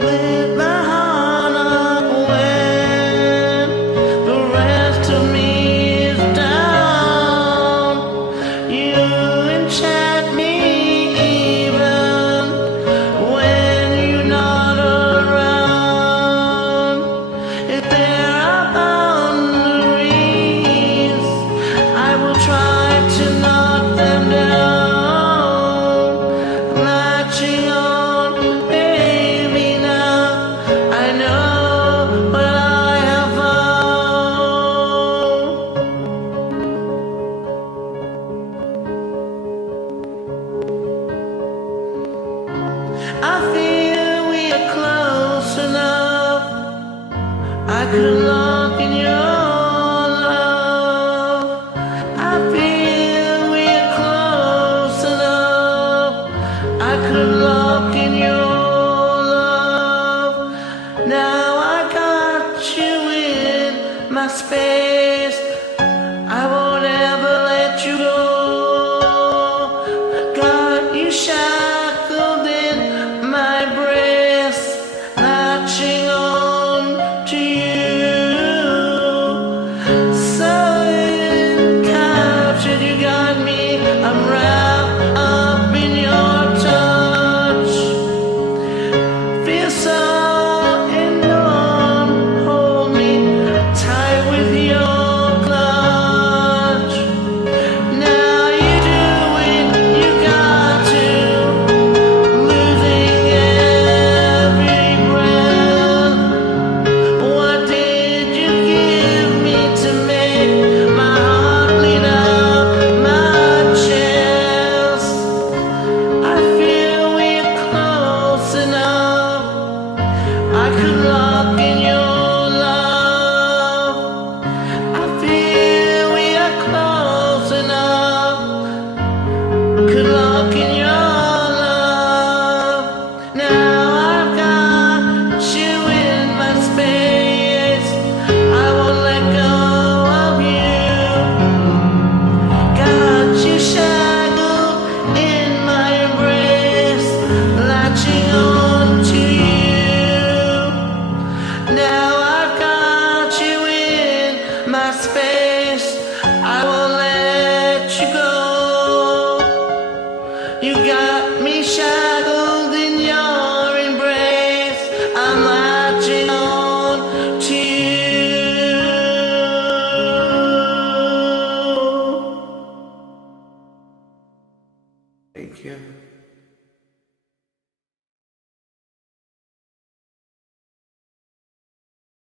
with my heart up when the rest of me is down. You enchant me even when you're not around. If there are boundaries, I will try to knock them down. Latching on, baby, now I know what I have found. I feel we are close enough. I could look in your love. I feel we are close enough. I could look in your love. Now I got you in my space. I won't ever let you go. Got you shackled in my breast, latching on to you. So captured, you got me. I'm wrapped up in your touch. Feel so enormous. Hold me tight with your clutch. Now you do it, you got to, losing every breath. What did you give me to make my heart bleed out my chest? I feel we're close enough. I could lock in your love. I feel we are close enough. Could lock in your love. Now I've got you in my space. I won't let go of you. Got you shackled in my embrace, latching on to you. Now I've got you in my space. I won't let you go. You got me shackled in your embrace. I'm latching on to you. Thank you.